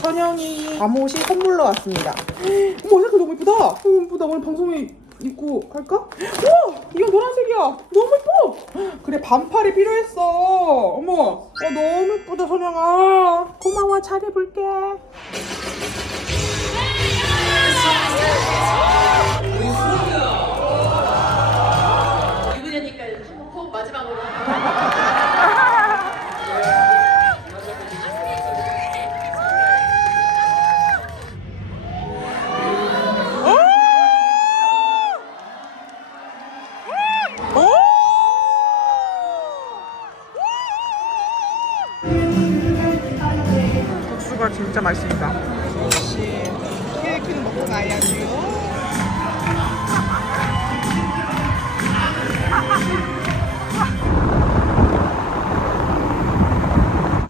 선영이 잠옷이 선물로 왔습니다. 어머 색깔 너무 예쁘다. 너무 예쁘다. 오늘 방송에 입고 갈까? 우와 이거 노란색이야. 너무 예뻐. 그래 반팔이 필요했어. 어머 어, 너무 예쁘다 선영아. 고마워 잘 입을게. 가야지요.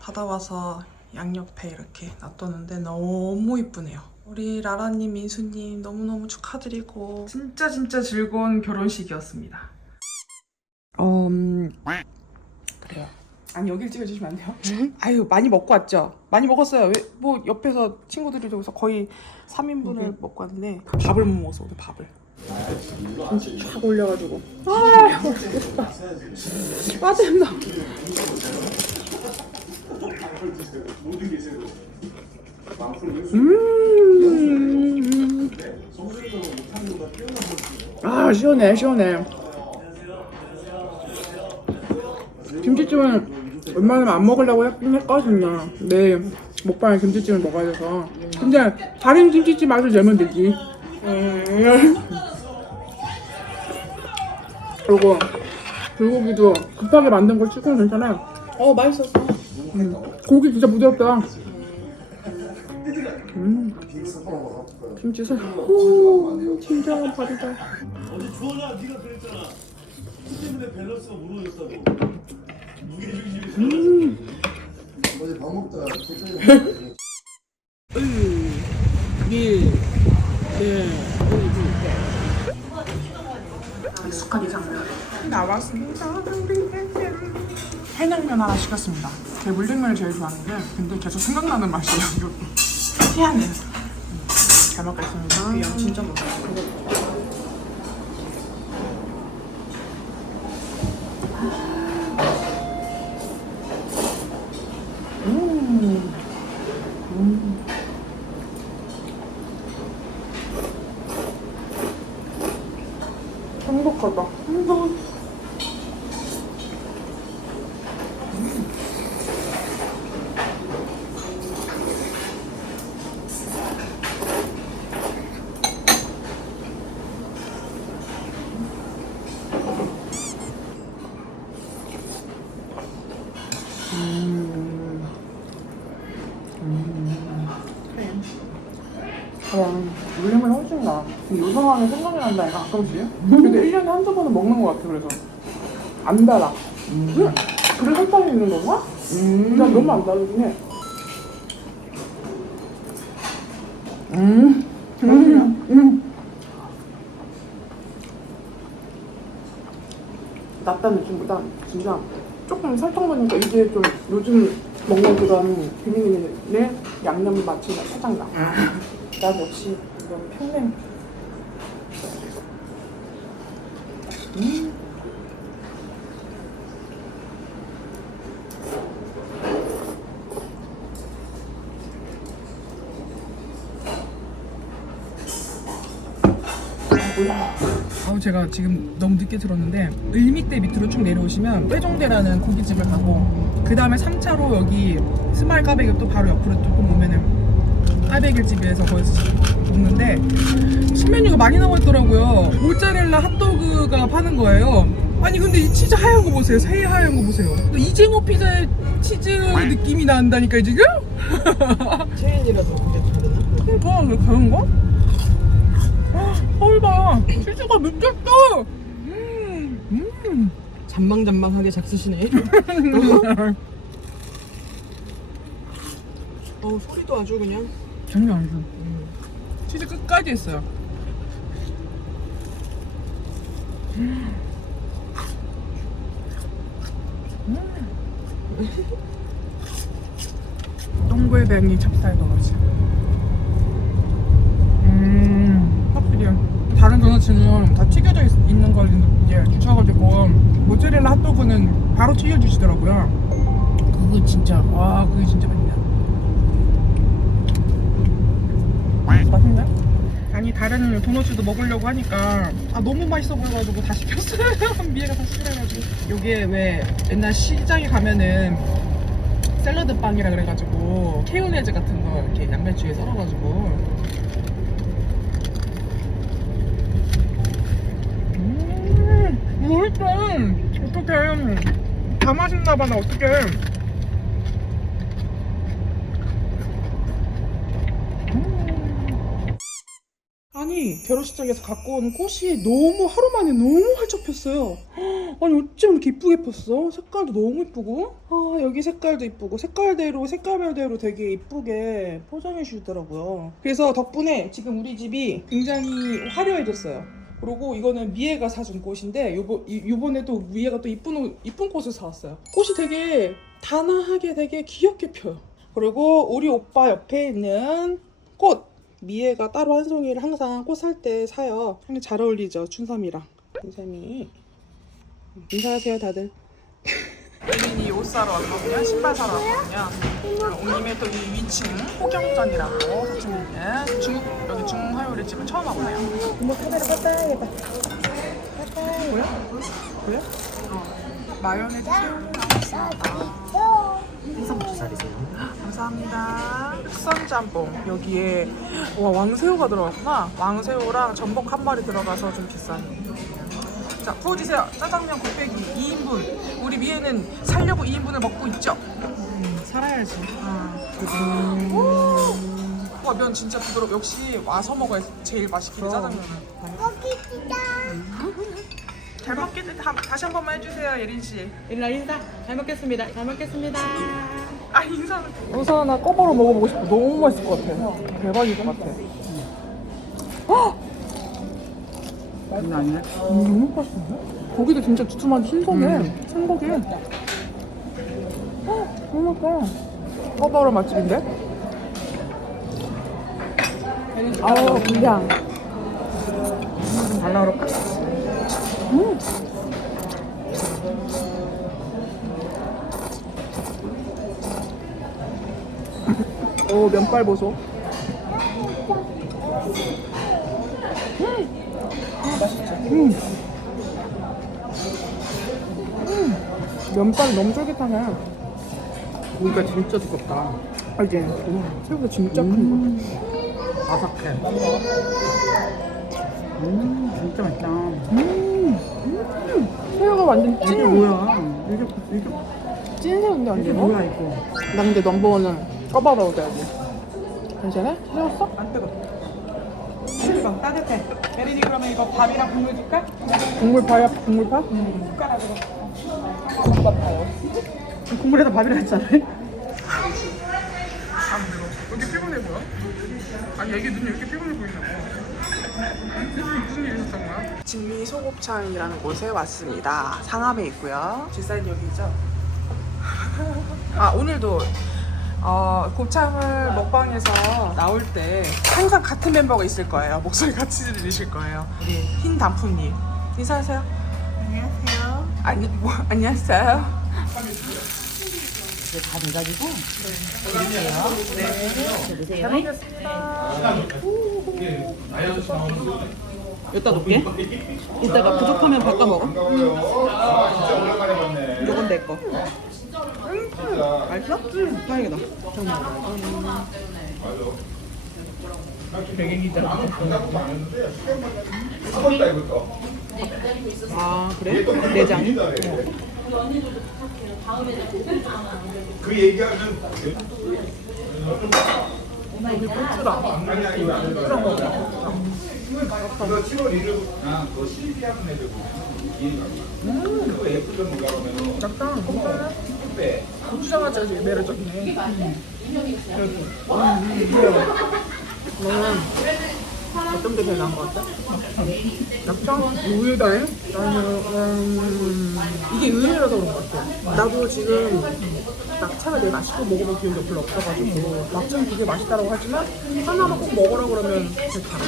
받아와서 양옆에 이렇게 놔뒀는데 너무 이쁘네요. 우리 라라님, 민수님 너무너무 축하드리고 진짜 진짜 즐거운 결혼식이었습니다. 음... 그래요. 아니 여길 찍어주시면 안 돼요? 아유 많이 먹고 왔죠? 많이 먹었어요. 왜, 뭐 옆에서 친구들이 저기서 거의 3인분을 먹고 왔는데 밥을 못 먹었어 오늘 밥을. 쫙 올려가지고 아. 아 땀나. 음. 아 시원해 시원해. 김치찜은 웬만하면 안 먹으려고 했긴 했거든요. 내 먹방에 김치찜을 먹어야 돼서. 근데 다른 김치찜 맛을 내면 되지. 음. 그리고 불고기도 급하게 만든 걸 치고는 괜찮아요. 어 맛있었어. 음. 고기 진짜 부드럽다. 음. 김치 살. 오, 진정한 밥이다. 어제 주원아 네가 그랬잖아. 술 때문에 밸런스가 무너졌다고. 어제 밥 먹다가 갑자기 일, 네, 익숙한 이상면 나왔습니다. 해냉면 하나 시켰습니다. 제 물냉면을 제일 좋아하는데 근데 계속 생각나는 맛이에요. 이거. 희한해. 잘 먹겠습니다. 양 진짜 많아. 행복하다. 행복. 그냥 물냉면 훨씬 이 상황에 생각이 난다니까 가끔씩. 근데 1년에 한두 번은 먹는 것 같아 그래서. 안 달아. 음. 그래 설탕이 있는 건가? 음. 난 너무 안 달긴 해. 음. 음. 음. 낫다는 느낌보다 진짜 조금 설탕 넣으니까 이게 좀 요즘 먹는 그런 비빔면의 양념 맛이 살짝 나. 난 역시 이건 평냉. 음. 아우 제가 지금 너무 늦게 들었는데 을밑대 밑으로 쭉 내려오시면 회종대라는 고깃집을 가고 그 다음에 3차로 여기 스마일 까베기 또 바로 옆으로 조금 오면은 까베기 집에서 거기서 먹는데 신메뉴가 많이 나와 있더라고요 모짜렐라 핫도그가 파는 거예요 아니 근데 이 치즈 하얀 거 보세요 새해 하얀 거 보세요 이재모 피자의 치즈 느낌이 난다니까 지금 체인이라서 근데 다르나? 그러니까 왜 그런 거? 헐 봐. 치즈가 미쳤다. 음, 음. 잔망잔망하게 잡수시네. 어 소리도 아주 그냥. 장난 아니죠. 치즈 끝까지 있어요. 음. 똥 동글뱅이 찹쌀도너츠. 음, 확실히 다른 도너츠는 다 튀겨져 있, 있는 걸 이제 주셔가지고 모짜렐라 핫도그는 바로 튀겨주시더라고요. 그거 진짜 와 그게 진짜 맛있 네. 맛있네? 아니 다른 도너츠도 먹으려고 하니까 아 너무 맛있어 보여가지고 다 시켰어요. 미애가 다 시켜가지고 요게 왜 옛날 시장에 가면은 샐러드 빵이라 그래가지고 케요네즈 같은 거 이렇게 양배추에 썰어가지고 음 맛있다 어떡해 다 맛있나봐 나 어떡해 아니 결혼식장에서 갖고 온 꽃이 너무 하루 만에 너무 활짝 폈어요. 아니 어쩜 이렇게 이쁘게 폈어? 색깔도 너무 이쁘고? 아 여기 색깔도 이쁘고 색깔대로 색깔별대로 되게 이쁘게 포장해 주시더라고요. 그래서 덕분에 지금 우리 집이 굉장히 화려해졌어요. 그리고 이거는 미애가 사준 꽃인데 요번, 이- 요번에도 미애가 또 이쁜, 옷- 이쁜 꽃을 사왔어요. 꽃이 되게 단아하게 되게 귀엽게 펴요. 그리고 우리 오빠 옆에 있는 꽃 미애가 따로 한 송이를 항상 꽃 살 때 사요 굉장히 잘 어울리죠 춘삼이랑 춘삼이 인사하세요 다들 예린이 옷 사러 왔거든요 신발 사러 왔거든요 온 김에 또 이 위층 호경전이라고 서촌에 있는 중국 여기 중화요리 집은 처음 와보네요 이모 카메라 빠빠해봐. 보여? 보여? 어. 마요네즈 새우 나왔습니다 감사합니다. 흑선짬뽕 여기에 와 왕새우가 들어갔구나. 왕새우랑 전복 한 마리 들어가서 좀 비싸네. 자 부어주세요. 짜장면 곱빼기 2인분. 우리 미애는 살려고 2인분을 먹고 있죠. 살아야지. 와면 진짜 부드럽. 역시 와서 먹어야 제일 맛있긴 해 짜장면은. 잘 먹겠다. 다시 한 번만 해주세요 예린 씨. 일라 인사. 잘 먹겠습니다. 잘 먹겠습니다. 아 인사는 우선 하나 꺼바로 먹어보고 싶어 너무 맛있을 것 같아 대박일 것 같아 장난 아니야? 음, 너무 맛있는데? 고기도 진짜 두툼하게 신선해 생고기 헉, 너무 맛있다 꺼바로 맛집인데? 아우 불향 잘 나오랄까? 음. 오 면발 보소 면발이 너무 쫄깃하네 고기가 진짜 두껍다. 알지? 새우가 진짜 큰 바삭해. 음, 진짜 맛있다. 거. 새우가 완전 이게 찐, 뭐야? 이게, 이게, 찐 새우인데 이게 완전 뭐야, 이거? 나 근데 넘버원은 꺼바로 돼야지 괜찮아? 새웠어? 안 뜨거. 이거 따뜻해. 예린이 그러면 이거 밥이랑 국물 줄까? 국물 파야 국물 파? 숟가락으로. 국밥 파요 국물에다 밥이라 했잖아. 안 들어 왜 이렇게 피곤해 보여? 아니 애기 눈이 왜 이렇게 피곤해 보이냐고 진미 소곱창이라는 곳에 왔습니다 상암에 있고요 여기 있죠? 아 오늘도 어, 곱창을 먹방에서 나올 때 항상 같은 멤버가 있을 거예요 목소리 같이 들리실 거예요 우리 흰 단풍님 인사하세요 안녕하세요 아니 뭐 안녕하세요 여기다 놓을게. 이따가 부족하면 바꿔 먹어. 이건 내 거. 맛있어? 응. 다행이다. 아 그래? 내장이? 그 얘기하면 그거 7월 1일 아. 그거 실비하는 애들 그거 예쁘던 누가 그러면은. 약간 빼 고추장아찌 매력적이네. 약점 도 되게 나은 것 같아. 약점? 우유다해? 나는 음, 이게 의외라서 그런 것 같아. 나도 지금 낙차가 되게 맛있고 먹어본 기억이 별로 없어가지고 막차는 되게 맛있다고 하지만 하나만 꼭 먹으라 그러면 괜찮아.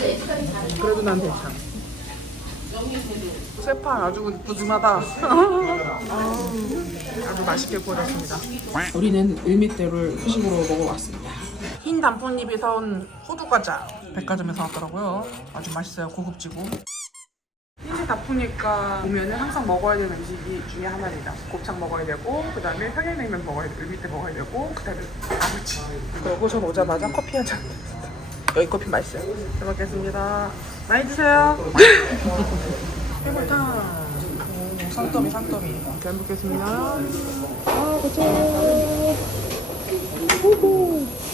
그래도 난 괜찮아. 세판 아주 부짐하다. 아주 맛있게 구워졌습니다. 우리는 일미대를 후식으로 먹어봤습니다. 흰 단풍잎이 사온 호두과자 백화점에 사왔더라고요. 아주 맛있어요. 고급지고. 흰색 단풍잎과 보면은 항상 먹어야 되는 음식이 중에 하나입니다. 곱창 먹어야 되고, 그 다음에 평양냉면 먹어야 되고, 일미대 먹어야 되고, 그 다음에 아구찜. 그리고 전 오자마자 커피 한 잔. 여기 커피 맛있어요. 잘 먹겠습니다. 많이 드세요. 해물탕. 오, 산더미, 산더미. 잘 먹겠습니다. 아, 그쵸. 호호.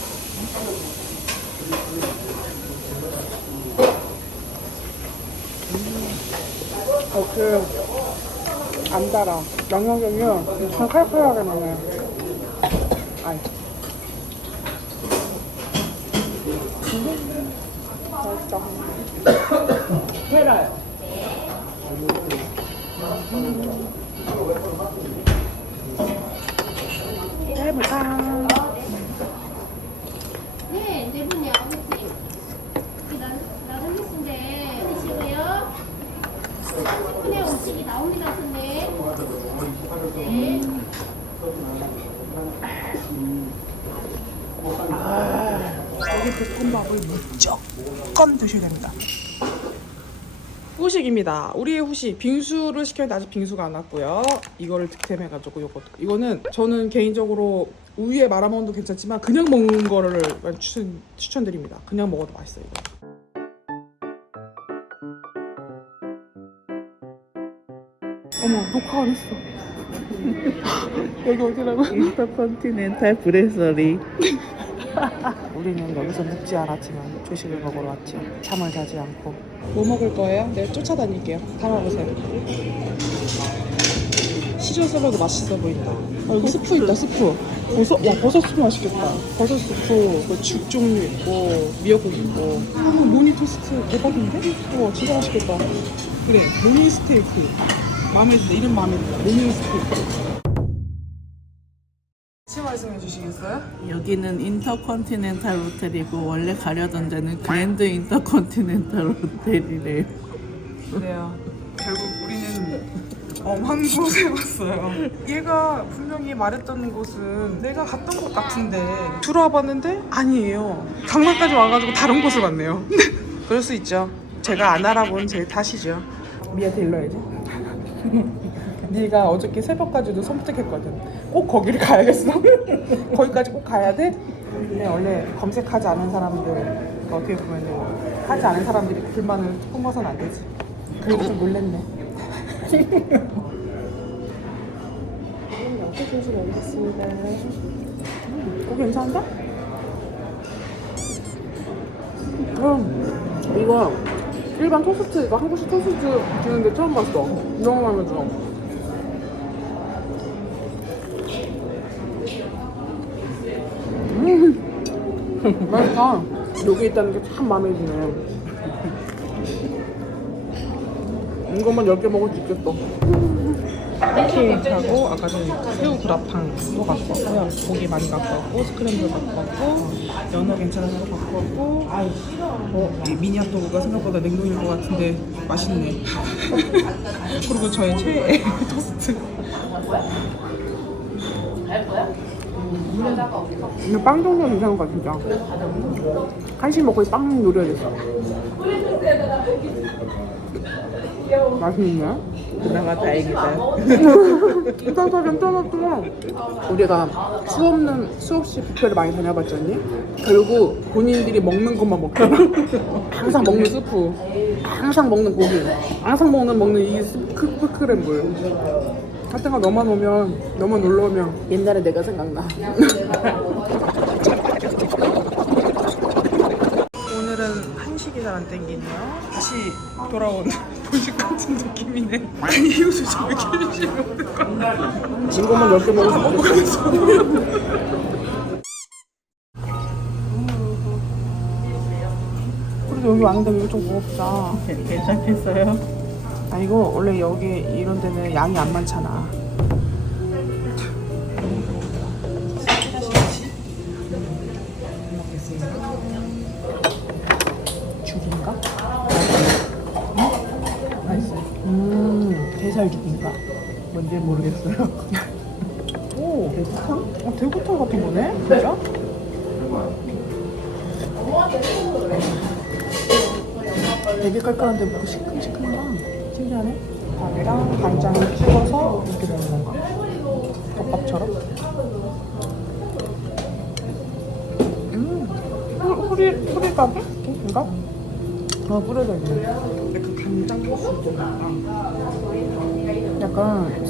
어, 그, 안 달아. 영양경이 엄청 칼칼하게 나네. 아이. 맛있다. 헤라요. 해물탕. 네, 네 분이요, 아버지. 나는 미스인데 드시고요. 그냥 음식이 나옵니다, 근데. 네. 여기 볶음밥을 무조건 드셔야 됩니다. 후식입니다. 우리의 후식 빙수를 시켰는데 아직 빙수가 안 왔고요. 이거를 득템해가지고 요거 이거는 저는 개인적으로 우유에 말아 먹는 도 괜찮지만 그냥 먹는 거를 추천 추천드립니다. 그냥 먹어도 맛있어요. 이거. 어머 녹화 안 했어. 여기 어디라고? 인터컨티넨탈 브레서리. 우리는 여기서 묵지 않았지만 조식을 먹으러 왔죠. 잠을 자지 않고. 뭐 먹을 거예요? 내가 쫓아다닐게요. 다 먹으세요. 샐러드 맛있어 보인다. 아, 여기 스프 있다, 스프. 버섯, 와, 버섯 스프 맛있겠다. 버섯 스프, 그죽 종류 있고, 미역국 있고. 아, 모니 토스트 대박인데? 우와, 진짜 맛있겠다. 그래, 모니 스테이크. 마음에 든다. 이름 마음에 든다. 모니 스테이크. 말씀해 주시겠어요? 여기는 인터컨티넨탈 호텔이고 원래 가려던 데는 그랜드 인터컨티넨탈 호텔이래요. 그래요. 결국 우리는 엄한 곳에 왔어요. 얘가 분명히 말했던 곳은 내가 갔던 곳 같은데 들어와 봤는데 아니에요. 강남까지 와가지고 다른 곳을 갔네요. 그럴 수 있죠. 제가 안 알아본 제 탓이죠. 미아한테 일러 야지. 네가 어저께 새벽까지도 선택했거든. 꼭 거기를 가야겠어. 거기까지 꼭 가야 돼? 근데 원래 검색하지 않은 사람들 어떻게 보면 하지 않은 사람들이 불만을 뿜어서는 안 되지. 그래도 좀 놀랬네. 어, 괜찮은데? 음, 이거 일반 토스트, 이거 한국식 토스트 주는데 처음 봤어. 너무 마음에 들어. 맛있다. 여기 있다는 게 참 마음에 드네. 이것만 10개 먹을 수 있겠어. 치즈하고 아까 전에 새우 그라탕 또 갖고 왔고요. 고기 많이 갖고 왔고 스크램블 갖고 왔고 연어 괜찮아서 갖고 왔고 어, 이 미니아토가 생각보다 냉동일 것 같은데 맛있네. 그리고 저의 최애 토스트. 근데 빵 정도는 괜찮은 것 같아 진짜. 한식 먹고 빵 노려야겠어. 맛있네. 그나마 다행이다. 괜찮다 괜찮았어 우리가 수없는 수없이 뷔페를 많이 다녀봤잖니 결국 본인들이 먹는 것만 먹잖아 항상 먹는 스프 항상 먹는 고기 항상 먹는 먹는 이 스프 크크램블 하여튼간 너만 오면 너만 놀러 오면 옛날에 내가 생각나. 오늘은 한식이 잘 안 땡기네요 다시 돌아온 본식 같은 느낌이네 아니 이웃을 저왜 10개 먹을 수 있겠어. 그래서 그래도 여기 왔는데 이거 좀 먹어보자. 괜찮겠어요? 아 이거 원래 여기 이런 데는 양이 안 많잖아. 죽인가? 맛있어요. 음, 게살 죽인가? 뭔지 모르겠어요. 오, 대구탕? 어, 대구탕 같은 거네? 진짜? 되게 깔끔한데 뭐 시큼시큼하다. 신기하네. 밥이랑 간장을 찍어서 이렇게 먹는 건가? 덮밥처럼? 음, 후- 후리, 후리밥인가? 아, 뿌려져 있네. 약간 간장 소스 약간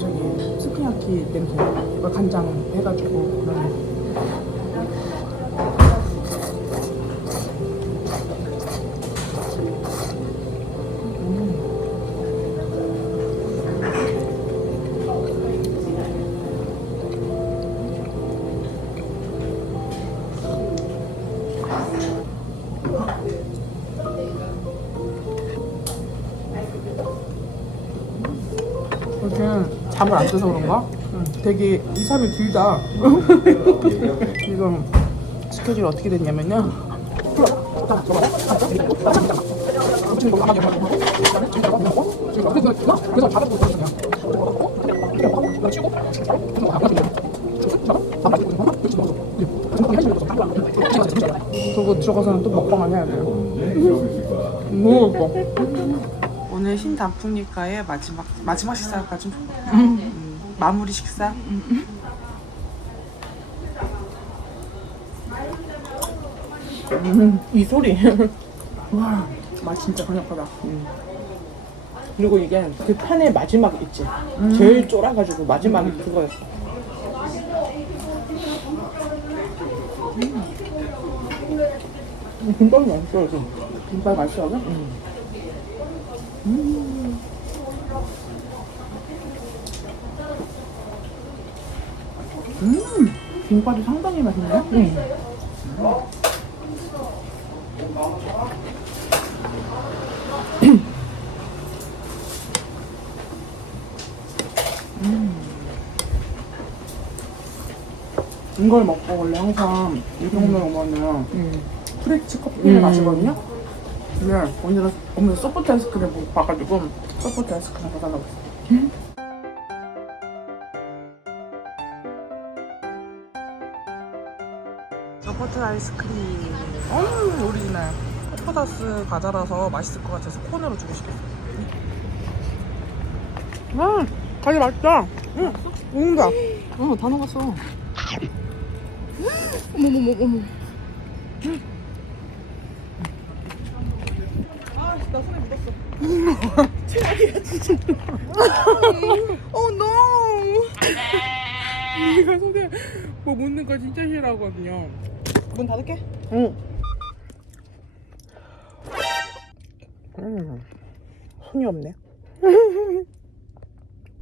저기 스키야키 냄새 이거 간장 해가지고 그러 잠을 안 자서 그런가? 되게 2, 3일 길다. 지금 스케줄이 어떻게 됐냐면요. 그리고 들어가서는 또 먹방을 해야 돼요 뭐 먹을 오늘 신단풍니까의 마지막 마지막 식사가 좀 음, 마무리 식사. 음, 이 소리. 와, 맛 진짜 강력하다. 그리고 이게 그 판의 마지막 있지. 제일 쫄아가지고 마지막에 그거였어. 음, 김밥이 맛있어, 요즘. 김밥 맛있어. 응? 음, 김밥이 상당히 맛있네. 응. 이걸 먹고 원래 항상 이 동네 오면은 음. 프레치 커피를 음. 마시거든요. 근데 오늘은 오늘 소프트 아이스크림 못 봐가지고 소프트 아이스크림 사달라고 했어. 소프트 아이스크림. 음, 오리지널. 코코다스 과자라서 맛있을 것 같아서 콘으로 주고 싶겠어. 음, 과자 맛있다. 응, 먹는다. 어, 다 녹았어. 어머머머머. 아, 나 손에 묻었어. 최악이야, 진짜. 어, no! 네가 손에 뭐 묻는 거 진짜 싫어하거든요. 문 닫을게. 응. 음, 손이 없네.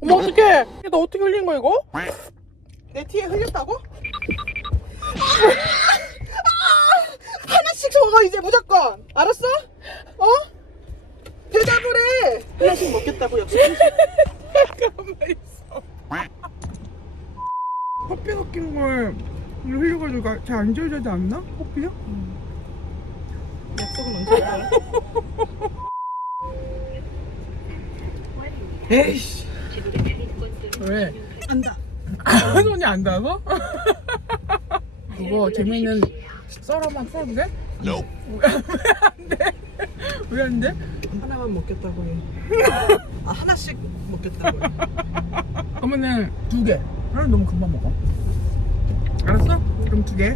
어머, 어떡해! 너 어떻게 흘린 거야, 이거? 내 티에 흘렸다고? 하나씩 적어 이제 무조건 알았어? 어? 대답을 해 하나씩 먹겠다고 약속했어 가만히 있어. 커피 섞인 걸 흘려가지고 잘안 지워지지 않나? 커피요? 약속은 언제 할? 에이씨. 왜? 안다 손이 안 닿아서? 그거 재밌는 썰어만 풀어도 돼? 왜안 돼? 왜 안 돼? 하나만 먹겠다고 해. 아 하나씩 먹겠다고 해. 그러면은 두 개. 아, 너무 금방 먹어. 알았어? 두 개.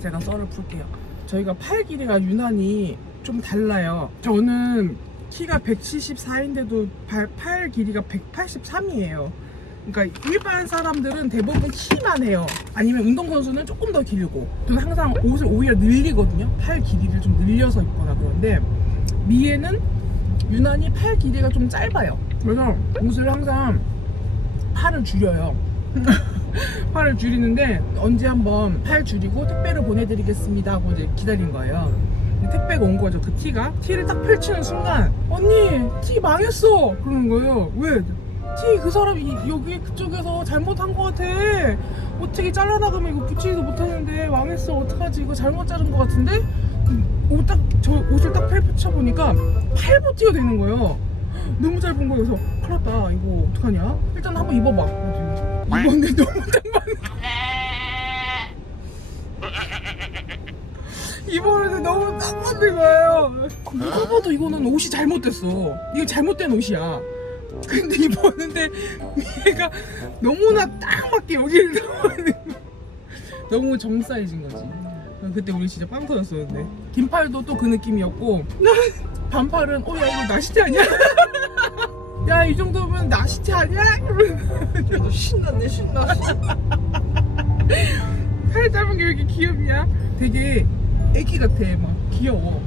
제가 썰을 풀게요. 저희가 팔 길이가 유난히 좀 달라요. 저는 키가 174인데도 발, 팔 길이가 183이에요. 그러니까 일반 사람들은 대부분 키만 해요. 아니면 운동선수는 조금 더 길고. 저는 항상 옷을 오히려 늘리거든요. 팔 길이를 좀 늘려서 입거나 그런데 미애는 유난히 팔 길이가 좀 짧아요. 그래서 옷을 항상 팔을 줄여요. 팔을 줄이는데 언제 한번 팔 줄이고 택배를 보내드리겠습니다 하고 이제 기다린 거예요. 택배가 온 거죠. 그 티가 티를 딱 펼치는 순간 언니 티 망했어 그러는 거예요. 왜? 티 그 사람이 여기 그쪽에서 잘못한 거 같아. 어떻게 잘라나가면 이거 붙이지도 못하는데 망했어 어떡하지 이거 잘못 자른 거 같은데 옷딱 저 옷을 딱 펼쳐 보니까 팔보티가 되는 거예요. 너무 짧은 거여서 큰일 났다 이거 어떡하냐 일단 한번 입어봐 입었는데 너무 딱 맞는 입었는데 너무 딱 맞는 거예요. 누가 봐도 이거는 옷이 잘못됐어. 이게 잘못된 옷이야. 근데 입었는데 얘가 너무나 딱 맞게 여기를 너무 정 사이즈인 거지. 그때 우리 진짜 빵 터졌었는데. 긴팔도 또 그 느낌이었고. 반팔은 어야 이거 나시티 아니야? 야 이 정도면 나시티 아니야? 이러면 신났네 신나. 팔 짧은 게 왜 이렇게 귀엽냐? 되게 애기 같아 막 귀여워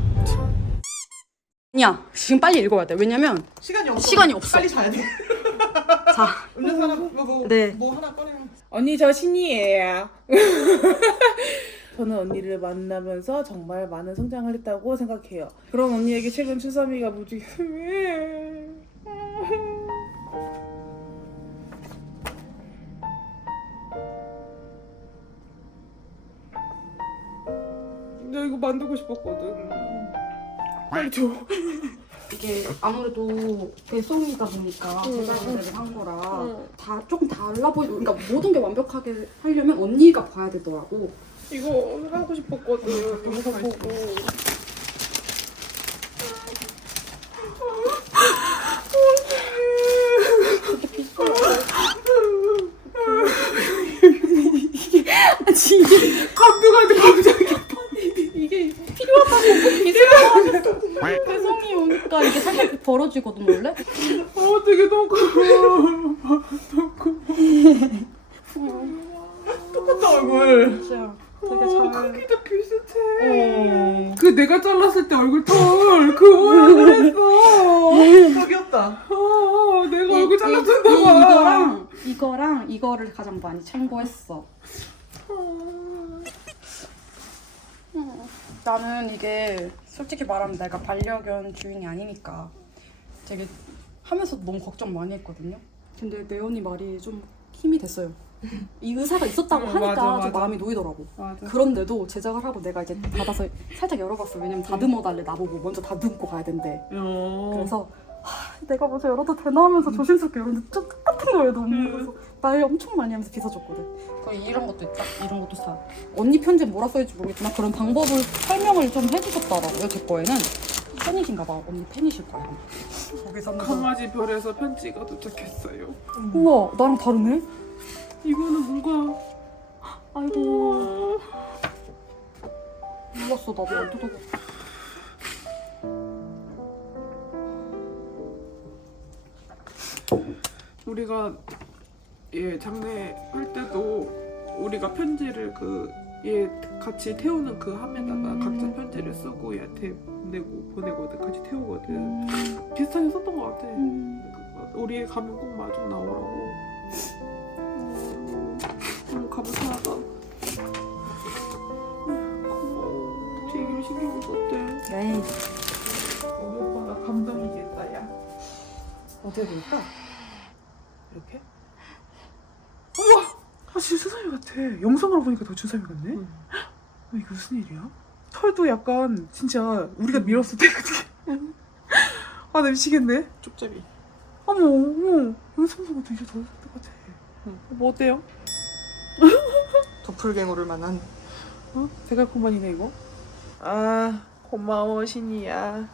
아니야 지금 빨리 읽어야 돼 왜냐면 시간이 없어. 시간이 없어. 빨리 자야 돼. 자 음료 하나 뭐, 뭐, 네. 뭐 하나 꺼내. 언니 저 신이에요 저는 언니를 만나면서 정말 많은 성장을 했다고 생각해요 그런 언니에게 최근 추삼이가 무지 나 이거 만들고 싶었거든. 빨리 줘. 이게 아무래도 배송이다 보니까 제가 제작을 한 거라 다 조금 달라 보이고 그러니까 모든 게 완벽하게 하려면 언니가 봐야 되더라고. 이거 하고 싶었거든. 영상 보고 감동한테 갑자기 이게 필요하다고 배송이 오니까 이게 살짝 벌어지거든 원래? 어 되게 너무 똑같다 얼굴 진짜 어, 되게 잘 크기도 비슷해. 그 내가 잘랐을 때 얼굴 털그 얼굴 했어. 더 귀엽다. 어, 내가 얼굴 이- 잘랐었나 이- 봐. 이거랑 이거랑 이거를 가장 많이 참고했어. 음, 나는 이게 솔직히 말하면 내가 반려견 주인이 아니니까 되게 하면서 너무 걱정 많이 했거든요. 근데 내 언니 말이 좀 힘이 됐어요. 이 의사가 있었다고 응, 하니까 맞아, 좀 맞아. 마음이 놓이더라고. 맞아 그런데도 제작을 하고 내가 이제 받아서 살짝 열어봤어. 왜냐면 다듬어 달래 나보고 먼저 다듬고 가야 된대. 어. 그래서 하, 내가 먼저 열어도 되나 하면서 조심스럽게 열었는데 좀 똑같은 거예요 너무 그래서 말 엄청 많이 하면서 빗어줬거든 그리고 이런 것도 있다 이런 것도 사 언니 편지에 뭐라 써있지 모르겠지만 그런 방법을 설명을 좀 해주셨더라고요 제 거에는 팬이신가 봐. 언니 팬이실 거야 아마. 거기 샀는데 강아지 별에서 편지가 도착했어요. 우와 나랑 다르네? 이거는 뭔가 아이고. 몰랐어 나도 안 뜯어봐 우리가 예 장례 할 때도 우리가 편지를 그 얘 같이 태우는 그 함에다가 각자 편지를 쓰고 얘한테 내고 보내거든 같이 태우거든. 비슷하게 썼던 것 같아. 그, 우리 애 가면 꼭 마중 나오라고. 음, 너무 감사하다. 음, 고마워. 되게 신경 썼대. 에이 우리 오빠가 감동이겠다 야. 어떻게 될까? 이렇게? 아 진짜 추삼이 같아 영상으로 보니까 더 추삼이 같네? 어, 이게 무슨 일이야? 털도 약간 진짜 우리가 밀었을 때 그치? 아나 미치겠네 쪽잡이 어머 어머 영상 보고 되게 더 똑같아 뭐 어때요? 도플갱어를 만난. 어? 대갈코만이네 이거 아 고마워 신이야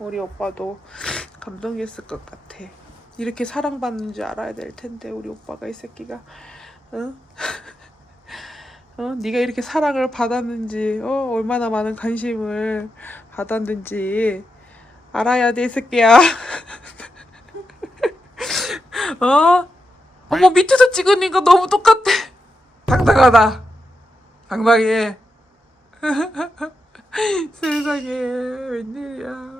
우리 오빠도 감동했을 것 같아 이렇게 사랑받는 줄 알아야 될 텐데 우리 오빠가 이 새끼가 응? 어? 네가 이렇게 사랑을 받았는지 어? 얼마나 많은 관심을 받았는지 알아야 돼 이 새끼야 어? 어머 밑에서 찍으니까 너무 똑같아 당당하다 당당해 세상에 웬일이야